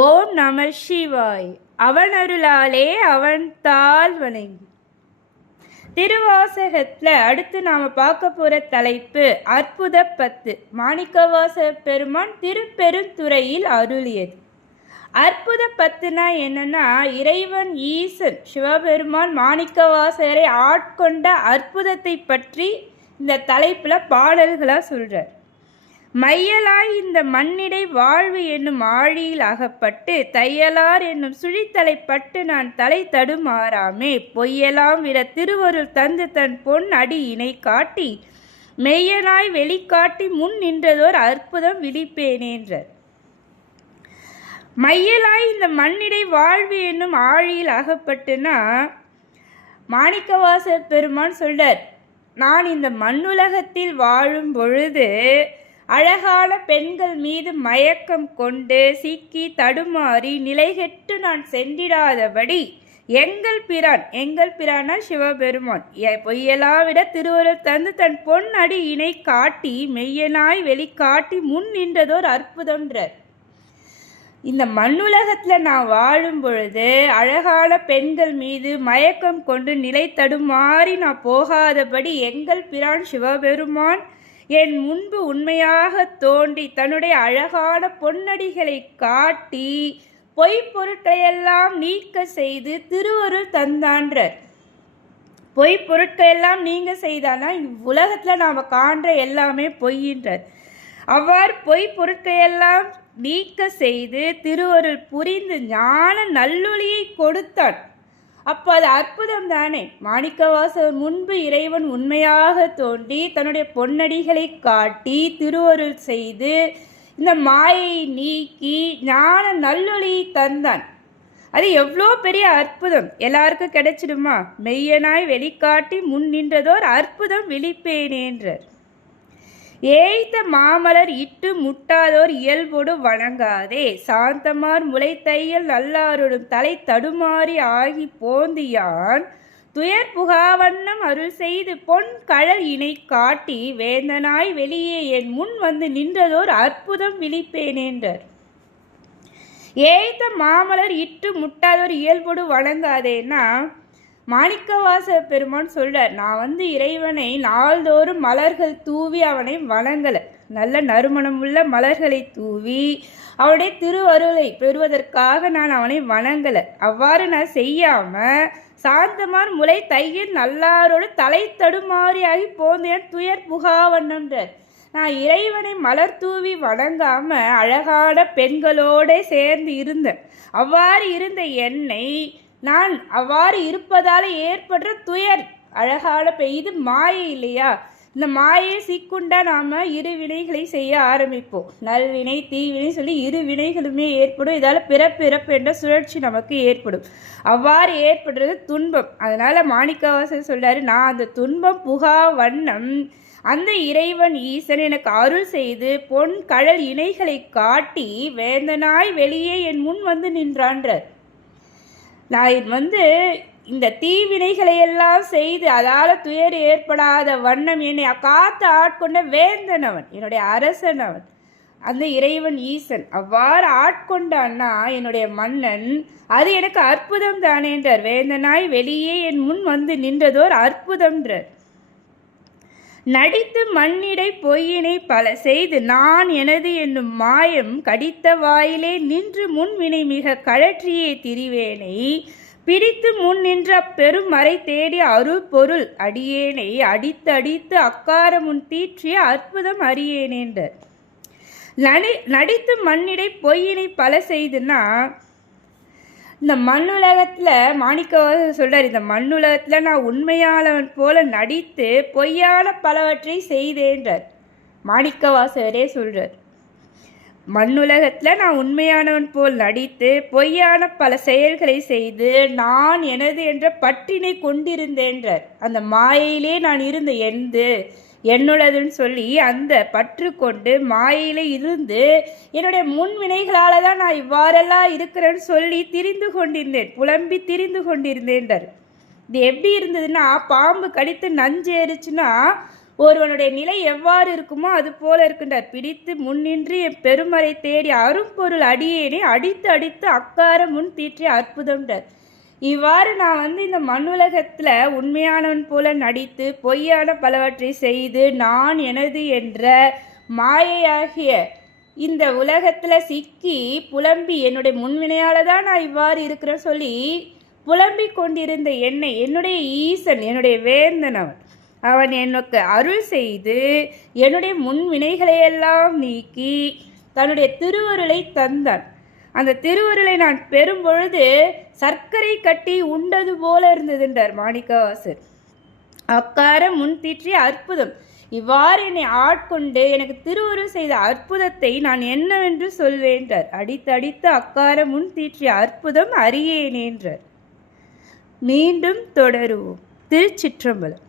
ஓம் நம சிவாய். அவன் அருளாலே அவன் தாழ் வணங்கி. திருவாசகத்தில் அடுத்து நாம் பார்க்க போகிற தலைப்பு அற்புத பத்து. மாணிக்கவாச பெருமான் திருப்பெருந்துறையில் அருளியது. அற்புத பத்துனா என்னன்னா இறைவன் ஈசன் சிவபெருமான் மாணிக்கவாசரை ஆட்கொண்ட அற்புதத்தை பற்றி இந்த தலைப்பில் பாடல்களாக சொல்கிறார் மையலாய் இந்த மண்ணிடை வாழ்வு என்னும் ஆழியில் அகப்பட்டு தையலார் என்னும் சுழித்தலை பட்டு நான் தலை தடுமாறாமே பொய்யலாம் விட திருவருள் தந்து தன் பொன் அடி இணை காட்டி மெய்யனாய் வெளிக்காட்டி முன் நின்றதோர் அற்புதம் விழிப்பேனேன்றார் மையலாய் இந்த மண்ணிடை வாழ்வு என்னும் ஆழியில் அகப்பட்டுனா மாணிக்கவாச பெருமான் சொல்றார் நான் இந்த மண்ணுலகத்தில் வாழும் பொழுது அழகான பெண்கள் மீது மயக்கம் கொண்டு சிக்கி தடுமாறி நிலைகெட்டு நான் சென்றிடாதபடி எங்கள் பிரான் எங்கள் பிரானா சிவபெருமான். பொய்யெல்லாம் விட திருவருள் தந்து தன் பொன் அடி இணை காட்டி மெய்யனாய் வெளிக்காட்டி முன் நின்றதோர் அற்புதம்ன்றார். இந்த மண்ணுலகத்தில் நான் வாழும் பொழுது அழகான பெண்கள் மீது மயக்கம் கொண்டு நிலை தடுமாறி நான் போகாதபடி எங்கள் பிரான் சிவபெருமான் என் முன்பு உண்மையாக தோன்றி தன்னுடைய அழகான பொன்னடிகளை காட்டி பொய் பொருட்களையெல்லாம் நீக்க செய்து திருவருள் தந்தான்றார். பொய் பொருட்களெல்லாம் நீங்க செய்தானா? இவ்வுலகத்தில் நாம் காண்ற எல்லாமே பொய்யின்றார். அவ்வாறு பொய் பொருட்களையெல்லாம் நீக்க செய்து திருவருள் புரிந்து ஞான நல்லொளியை கொடுத்தான் அப்போ அது அற்புதம் தானே மாணிக்கவாசர் முன்பு இறைவன் உண்மையாக தோன்றி தன்னுடைய பொன்னடிகளை காட்டி திருவருள் செய்து இந்த மாயை நீக்கி ஞான நல்லொழி தந்தான். அது எவ்வளோ பெரிய அற்புதம். எல்லாருக்கும் கிடைச்சிடுமா? மெய்யனாய் வெளிக்காட்டி முன் நின்றதோர் அற்புதம் விழிப்பேனேன்றார். ஏய்த்த மாமலர் இட்டு முட்டாதோர் இயல்போடு வணங்காதே. சாந்தமார் முளைத்தையல் நல்லாருடும் தலை தடுமாறி ஆகி போந்தியான். துயர் புகாவண்ணம் அருள் செய்து பொன் கழல் இணை காட்டி வேந்தனாய் வெளியே என் முன் வந்து நின்றதோர் அற்புதம் விழிப்பேனேன்றார். ஏய்த்த மாமலர் இட்டு முட்டாதோர் இயல்போடு வணங்காதேன்னா மாணிக்கவாச பெருமான் சொல்கிறார் நான் வந்து இறைவனை நாள்தோறும் மலர்கள் தூவி அவனை வணங்கலை. நல்ல நறுமணம் உள்ள மலர்களை தூவி அவனுடைய திருவருளை பெறுவதற்காக நான் அவனை வணங்கலை. அவ்வாறு நான் செய்யாமல் சாந்தமார் முளை தையில் நல்லாரோடு தலை தடுமாறியாகி போந்தேன் துயர் புகாவண்ணன்றார். நான் இறைவனை மலர் தூவி வணங்காம அழகான பெண்களோட சேர்ந்து இருந்தேன். அவ்வாறு இருந்த என்னை நான் அவ்வாறு இருப்பதால் ஏற்படுற துயர். அழகான பெய்து மாயை இல்லையா? இந்த மாயை சீக்குண்டா நாம் இரு வினைகளை செய்ய ஆரம்பிப்போம். நல்வினை தீவினை சொல்லி இரு வினைகளுமே ஏற்படும். இதால் பிறப்பிறப்பு என்ற சுழற்சி நமக்கு ஏற்படும். அவ்வாறு ஏற்படுறது துன்பம். அதனால் மாணிக்கவாசன் சொல்றாரு நான் அந்த துன்பம் புகா வண்ணம் அந்த இறைவன் ஈசன் எனக்கு அருள் செய்து பொன் கடல் இணைகளை காட்டி வேந்தனாய் வெளியே என் முன் வந்து நின்றான்றார். நான் வந்து இந்த தீவினைகளை எல்லாம் செய்து அதால் துயர் ஏற்படாத வண்ணம் என்னை காத்து ஆட்கொண்ட வேந்தன் அவன் என்னுடைய அரசன் அவன் அந்த இறைவன் ஈசன். அவ்வாறு ஆட்கொண்டான்னா என்னுடைய மன்னன் அது எனக்கு அற்புதம் தானே என்றார் வேந்தனாய் வெளியே என் முன் வந்து நின்றதோர் அற்புதம்ன்றார். நடித்து மண்ணிடை பொய்யினை பல செய்து நான் எனது என்னும் மாயம் கடித்த வாயிலே நின்று முன்வினை மிக கழற்றியே திரிவேனை. பிடித்து முன் நின்ற பெருமறை தேடி அருள் பொருள் அடியேனை. அடித்து அடித்து அக்காரமுன் தீற்றிய அற்புதம் அறியேனேன்றார் நடி நடித்து மண்ணிடை பொய்யினை பல செய்துன்னா இந்த மண்ணுலகத்தில் மாணிக்க சொல்கிறார் இந்த மண்ணுலகத்தில் நான் உண்மையானவன் போல நடித்து பொய்யான பலவற்றை செய்தேன்றார். மாணிக்கவாசகரே சொல்கிறார் மண்ணுலகத்தில் நான் உண்மையானவன் போல் நடித்து பொய்யான பல செயல்களை செய்து நான் எனது என்ற பட்டினை கொண்டிருந்தேன்றார். அந்த மாயையிலே நான் இருந்த எந்து என்னுள்ளதுன்னு சொல்லி அந்த பற்று கொண்டு மாயில இருந்து என்னுடைய முன் வினைகளால் தான் நான் இவ்வாறெல்லாம் இருக்கிறேன்னு சொல்லி திரிந்து கொண்டிருந்தேன். புலம்பி திரிந்து கொண்டிருந்தேன்றார். இது எப்படி இருந்ததுன்னா பாம்பு கடித்து நஞ்சு எரிச்சுன்னா ஒருவனுடைய நிலை எவ்வாறு இருக்குமோ அது போல இருக்கின்றார். பிடித்து முன்னின்றி என் பெருமறை தேடி அரும்பொருள் அடியேனே அடித்து அடித்து அக்கார முன் தீற்றிய அற்புதம்ன்றார். இவ்வாறு நான் வந்து இந்த மண்ணுலகத்தில் உண்மையானவன் போல நடித்து பொய்யான பலவற்றை செய்து நான் எனது என்ற மாயையாகிய இந்த உலகத்தில் சிக்கி புலம்பி என்னுடைய முன்வினையால் தான் நான் இவ்வாறு இருக்கிறேன்னு சொல்லி புலம்பிக் கொண்டிருந்த என்னை என்னுடைய ஈசன் என்னுடைய வேந்தன் அவன். அவன் எனக்கு அருள் செய்து என்னுடைய முன் வினைகளையெல்லாம் நீக்கி தன்னுடைய திருவருளை தந்தான். அந்த திருவருளை நான் பெறும் பொழுது சர்க்கரை கட்டி உண்டது போல இருந்ததுன்றார் மாணிக்கவாசர். அக்கார முன் தீற்றிய அற்புதம். இவ்வாறு என்னை ஆட்கொண்டு எனக்கு திருவுருள் செய்த அற்புதத்தை நான் என்னவென்று சொல்வேன்றார் அடித்தடித்து அக்கார முன் தீற்றிய அற்புதம் அறியேனேன்றார் மீண்டும் தொடருவோம். திருச்சிற்றம்பலம்.